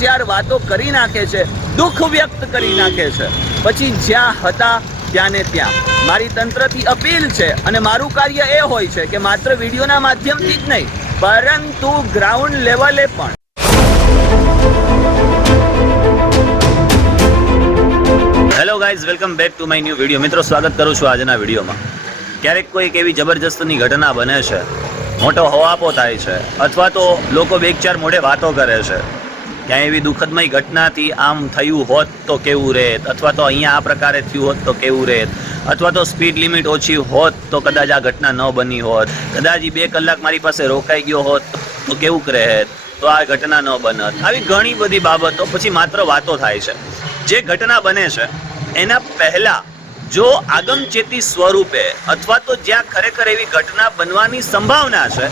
ચાર વાતો કરી નાખે છે, દુઃખ વ્યક્ત કરી નાખે છે. પછી જ્યાં હતા ત્યાં ત્યાં. મારી તંત્રથી અપીલ છે અને મારું કાર્ય એ હોય છે કે માત્ર વિડીયોના માધ્યમથી જ નહીં, પરંતુ ગ્રાઉન્ડ લેવલે પણ. Hello guys welcome back to my new video મિત્રો, સ્વાગત કરું છું આજના વિડીયોમાં. ક્યારેક કોઈક એવી જબરજસ્તની ઘટના બને છે, મોટો હવાપો થાય છે, અથવા તો લોકો બે ચાર મોઢે વાતો કરે છે. ક્યાંય એવી દુઃખદમય ઘટનાથી આમ થયું હોત તો કેવું રહેત? અથવા તો અહીંયા આ પ્રકારે થયું હોત તો કેવું રહેત? અથવા તો સ્પીડ લિમિટ ઓછી હોત તો કદાચ આ ઘટના ન બની હોત? કદાચ બે કલાક મારી પાસે રોકાઈ ગયો હોત તો કેવું રહેત? તો આ ઘટના ન બનત. આવી ઘણી બધી બાબતો, પછી માત્ર વાતો થાય છે. જે ઘટના બને છે, એના પહેલાં જો આગમચેતી સ્વરૂપે અથવા તો જ્યાં ખરેખર એવી ઘટના બનવાની સંભાવના છે,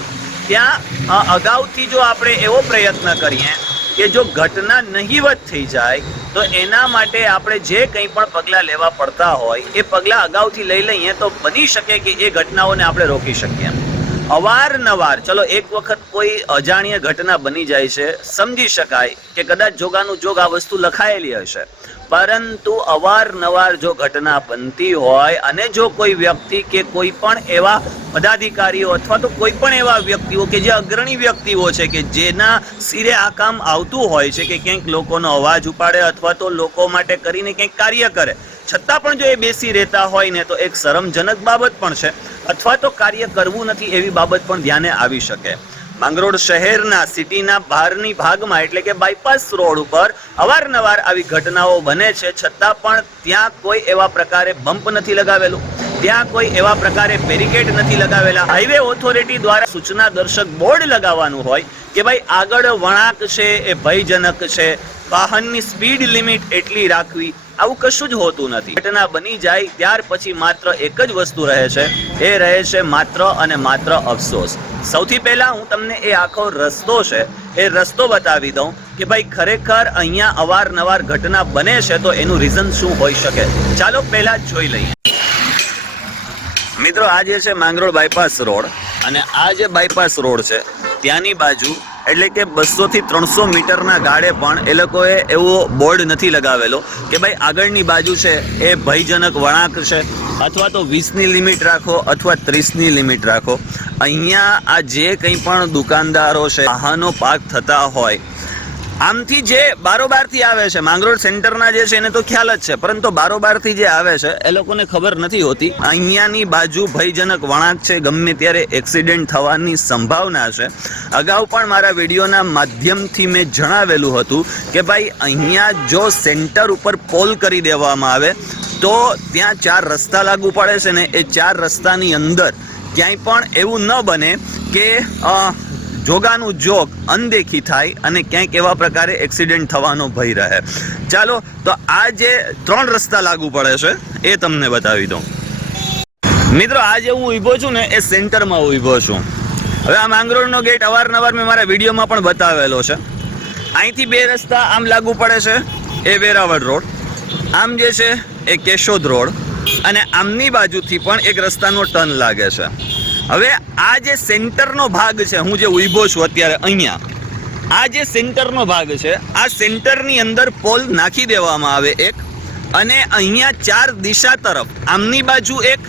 ત્યાં અગાઉથી જો આપણે એવો પ્રયત્ન કરીએ કે જો ઘટના નહીવત થઈ જાય, તો એના માટે આપણે જે કંઈ પણ પગલાં લેવા પડતા હોય, એ પગલાં અગાઉથી લઈ લઈએ તો બની શકે કે એ ઘટનાઓને આપણે રોકી શકીએ અવારનવાર, ચલો એક વખત કોઈ અજાણ્ય ઘટના બની જાય છે, સમજી શકાય કે કદાચ જોગાનું જોગ આ વસ્તુ લખાયેલી હશે. પરંતુ અવારનવાર જો ઘટના બનતી હોય અને જો કોઈ વ્યક્તિ કે કોઈ પણ એવા પદાધિકારીઓ અથવા તો કોઈ પણ એવા વ્યક્તિઓ કે જે અગ્રણી વ્યક્તિઓ છે કે જેના સિરે આ કામ આવતું હોય છે કે ક્યાંક લોકોનો અવાજ ઉપાડે અથવા તો લોકો માટે કરીને ક્યાંક કાર્ય કરે, છતાં પણ જો એ બેસી રહેતા હોય ને તો એક શરમજનક બાબત પણ છે. અથવા તો કાર્ય કરવું નથી એવી બાબત પણ ધ્યાને આવી શકે. માંગરોળ શહેરના સિટીના બહારની ભાગમાં એટલે કે બાયપાસ રોડ ઉપર અવારનવાર આવી ઘટનાઓ બને છે. છતાં પણ ત્યાં કોઈ એવા પ્રકારે બમ્પ નથી લગાવેલું. ત્યાં કોઈ એવા પ્રકારે બેરિકેડ નથી લગાવેલા. હાઈવે ઓથોરિટી દ્વારા સૂચના દર્શક બોર્ડ લગાવવાનું હોય કે ભાઈ આગળ વળાંક છે, એ ભયજનક છે. વાહનની સ્પીડ લિમિટ એટલી રાખવી આવું કશું જ હોતું નથી. ઘટના બની જાય ત્યાર પછી માત્ર એક જ વસ્તુ રહે છે. એ રહે છે માત્ર અને માત્ર અફસોસ. સૌથી પહેલા હું તમને એ આખો રસ્તો છે, એ રસ્તો બતાવી દઉં કે ભાઈ ખરેખર અહીંયા અવારનવાર ઘટના બને છે તો એનું રીઝન શું હોઈ શકે? ચાલો પહેલા જોઈ લઈએ. મિત્રો, આ જે છે માંગરોળ બાયપાસ રોડ અને આ જે બાયપાસ રોડ છે ત્યાંની બાજુ, એટલે કે બસો થી ત્રણસો મીટરના ગાળે પણ એ લોકોએ એવો બોર્ડ નથી લગાવેલો કે ભાઈ આગળની બાજુ છે એ ભયજનક વળાંક છે, અથવા તો વીસની લિમિટ રાખો અથવા ત્રીસની લિમિટ રાખો. અહીંયા આ જે કંઈ પણ દુકાનદારો છે, વાહનો પાર્ક થતા હોય આમથી જે બારોબારથી આવે છે, માંગરોળ સેન્ટરના જે છે, એને તો ખ્યાલ જ છે, પરંતુ બારોબારથી જે આવે છે, એ લોકોને ખબર નથી હોતી. અહીંયાની બાજુ ભયજનક વળાંક છે, ગમે ત્યારે એક્સિડન્ટ થવાની સંભાવના છે. અગાઉ પણ મારા વિડીયોના માધ્યમથી મેં જણાવેલું હતું કે ભાઈ, અહીંયા જો સેન્ટર ઉપર પોલ કરી દેવામાં આવે, તો ત્યાં ચાર રસ્તા લાગુ પડે છે ને એ ચાર રસ્તાની અંદર ક્યાંય પણ એવું ન બને કે જોગાનું જોગ અનદેખી થાય અને ક્યાંક એવા પ્રકારે એક્સિડન્ટ થવાનો ભય રહે. ચાલો, તો આ જે ત્રણ રસ્તા લાગુ પડે છે, એ તમને બતાવી દઉં. મિત્રો આજે હું ઊભો છું ને, એ સેન્ટરમાં ઊભો છું. હવે આ માંગરોળનો ગેટ અવારનવાર મેં મારા વિડીયોમાં પણ બતાવેલો છે. અહીંથી બે રસ્તા આમ લાગુ પડે છે. એ વેરાવળ રોડ, આમ જે છે, એ કેશોદ રોડ, અને આમની બાજુથી પણ એક રસ્તાનો ટર્ન લાગે છે. હવે આ જે સેન્ટરનો ભાગ છે, હું જે ઊભો છું અત્યારે અહીંયા, આ જે સેન્ટરનો ભાગ છે, આ સેન્ટરની અંદર પોલ નાખી દેવામાં આવે એક, અને અહીંયા ચાર દિશા તરફ, આમની બાજુ એક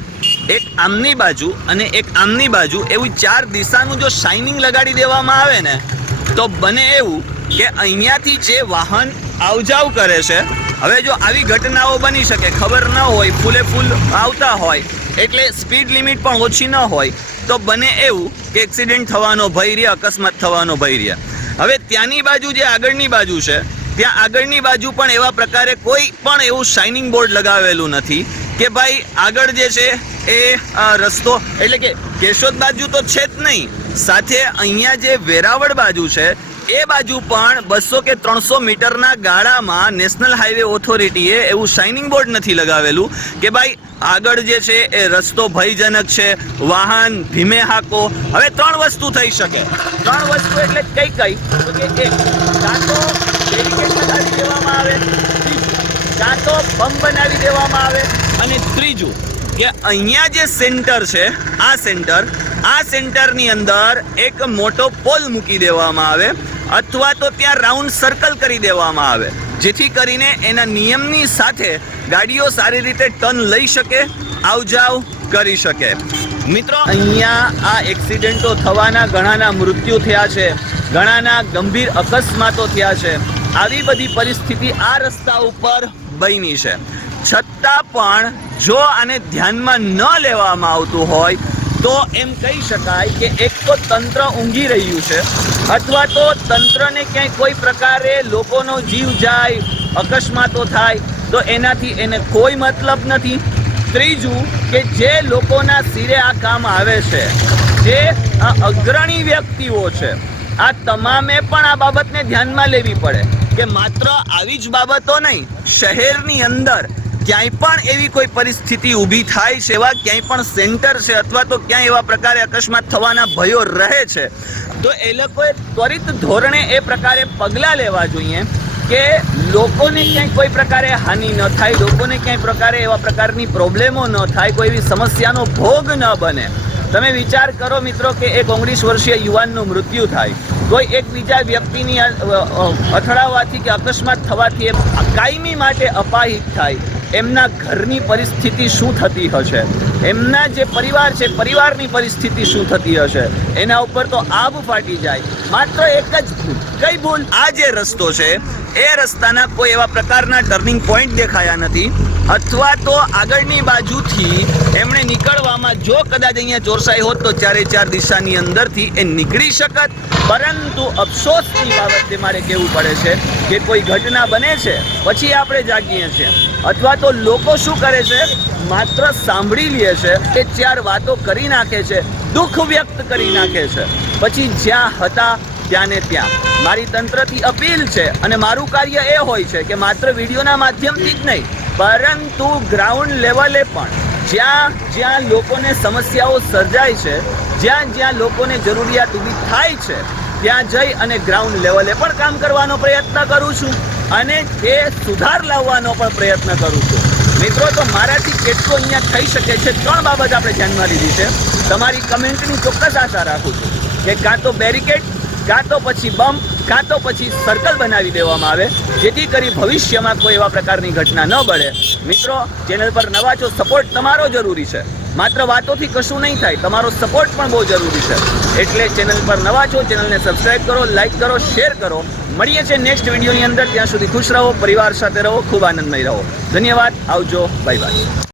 એક આમની બાજુ અને એક આમની બાજુ, એવું ચાર દિશાનું જો શાઇનિંગ લગાડી દેવામાં આવે ને, તો બને એવું કે અહીંયાથી જે વાહન આવજાવ કરે છે, હવે જો આવી ઘટનાઓ બની શકે, ખબર ન હોય, ફૂલે ફૂલ આવતા હોય એટલે સ્પીડ લિમિટ પણ ઓછી ન હોય તો બને એવું કે એક્સિડન્ટ થવાનો ભય રહે અકસ્માત થવાનો ભય રહે હવે ત્યાંની બાજુ જે આગળની બાજુ છે, ત્યાં આગળની બાજુ પણ એવા પ્રકારે કોઈ પણ એવું શાઇનિંગ બોર્ડ લગાવેલું નથી કે ભાઈ આગળ જે છે એ રસ્તો, એટલે કે કેશોદ બાજુ તો છે જ નહીં. સાથે અહીંયા જે વેરાવળ બાજુ છે એ બાજુ પણ બસો કે ત્રણસો મીટરના ગાળામાં નેશનલ હાઈવે ઓથોરિટીએ એવું શાઇનિંગ બોર્ડ નથી લગાવેલું કે ભાઈ, આગળ જે છે એ રસ્તો ભયજનક છે, વાહન ધીમે હાકો. હવે ત્રણ વસ્તુ થઈ શકે. ત્રણ વસ્તુ એટલે કઈ કઈ તો કે તો બેરિકેડ દેવામાં આવે. કાં તો બમ બનાવી દેવામાં આવે. અને ત્રીજું કે અહીંયા જે સેન્ટર છે, આ સેન્ટર આ સેન્ટરની અંદર એક મોટો પોલ મૂકી દેવામાં આવે. અથવા તો ત્યાં રાઉન્ડ સર્કલ કરી દેવામાં આવે. જેથી કરીને એના નિયમની સાથે ગાડીઓ સારી રીતે ટર્ન લઈ શકે, આવજાવ કરી શકે. મિત્રો, અહીંયા આ એક્સિડન્ટો થવાના ઘણાના મૃત્યુ થયા છે. ઘણાના ગંભીર અકસ્માતો થયા છે. આવી બધી પરિસ્થિતિ આ રસ્તા ઉપર બની છે. છતાં પણ જો આને ધ્યાનમાં ન લેવામાં આવતું હોય તો એમ કહી શકાય કે એક તો તંત્ર ઊંઘી રહ્યું છે, અથવા તો તંત્રને ક્યાંય કોઈ પ્રકારે લોકોનો જીવ જાય, અકસ્માતો થાય, તો એનાથી એને કોઈ મતલબ નથી. ત્રીજું કે જે લોકોના સિરે આ કામ આવે છે, જે અગ્રણી વ્યક્તિઓ છે, આ તમામે પણ આ બાબતને ધ્યાનમાં લેવી પડે કે માત્ર આવી જ બાબતો નહીં, શહેરની અંદર ક્યાંય પણ એવી કોઈ પરિસ્થિતિ ઊભી થાય છે, એવા ક્યાંય પણ સેન્ટર છે અથવા તો ક્યાંય એવા પ્રકારે અકસ્માત થવાના ભયો રહે છે. તો એ લોકોએ ત્વરિત ધોરણે એ પ્રકારે પગલાં લેવા જોઈએ કે લોકોને ક્યાંય કોઈ પ્રકારે હાનિ ન થાય, લોકોને ક્યાંય પ્રકારે એવા પ્રકારની પ્રોબ્લેમો ન થાય, કોઈ એવી સમસ્યાનો ભોગ ન બને. તમે વિચાર કરો મિત્રો કે એક ઓગણીસ વર્ષીય યુવાનનું મૃત્યુ થાય, કોઈ એક બીજા વ્યક્તિની અથડાવાથી કે અકસ્માત થવાથી એ કાયમી માટે અપાહિત થાય. એમના ઘરની પરિસ્થિતિ શું થતી હશે? એમના જે પરિવાર છે, પરિવારની પરિસ્થિતિ શું થતી હશે? એના ઉપર તો આબ ફાટી જાય. માત્ર એક જ કઈ ભૂલ? આ જે રસ્તો છે, એ રસ્તાના કોઈ એવા પ્રકારના ટર્નિંગ પોઈન્ટ દેખાયા નથી. અથવા તો આગળની બાજુથી એમણે નીકળવામાં જો કદાચ અહીંયા ચોરસાઈ હોત તો ચારે ચાર દિશાની અંદરથી એ નીકળી શકત. પરંતુ અફસોસની બાબતે મારે કહેવું પડે છે કે કોઈ ઘટના બને છે, પછી આપણે જાગીએ છીએ. અથવા તો લોકો શું કરે છે? માત્ર સાંભળી લે છે કે ચાર વાતો કરી નાખે છે, દુઃખ વ્યક્ત કરી નાખે છે. પછી જ્યાં હતા ત્યાં ને ત્યાં. મારી તંત્રથી અપીલ છે અને મારું કાર્ય એ હોય છે કે માત્ર વિડીયોના માધ્યમથી જ નહીં, પરંતુ ગ્રાઉન્ડ લેવલે પણ. જ્યાં જ્યાં લોકોને સમસ્યાઓ સર્જાય છે, જ્યાં જ્યાં લોકોને જરૂરિયાત ઊભી થાય છે, ત્યાં જઈ અને ગ્રાઉન્ડ લેવલે પણ કામ કરવાનો પ્રયત્ન કરું છું અને એ સુધાર લાવવાનો પણ પ્રયત્ન કરું છું. મિત્રો, તો મારાથી કેટલું અહીંયા થઈ શકે છે ત્રણ બાબત આપણે ધ્યાનમાં લીધી છે. તમારી કમેન્ટની ચોક્કસ આશા રાખું છું કે કાં તો બેરિકેડ કાં તો પછી બમ્પ કાં તો પછી સર્કલ બનાવી દેવામાં આવે, જેથી કરી ભવિષ્યમાં કોઈ એવા પ્રકારની ઘટના ન બને મિત્રો ચેનલ પર નવા છો સપોર્ટ તમારો જરૂરી છે. માત્ર વાતોથી કશું નહીં થાય, તમારો સપોર્ટ પણ બહુ જરૂરી છે. એટલે ચેનલ પર નવા છો ચેનલને સબસ્ક્રાઇબ કરો લાઈક કરો શેર કરો. મળીએ છીએ નેક્સ્ટ વિડીયોની અંદર. ત્યાં સુધી ખુશ રહો, પરિવાર સાથે રહો, ખૂબ આનંદમય રહો. ધન્યવાદ, આવજો બાય બાય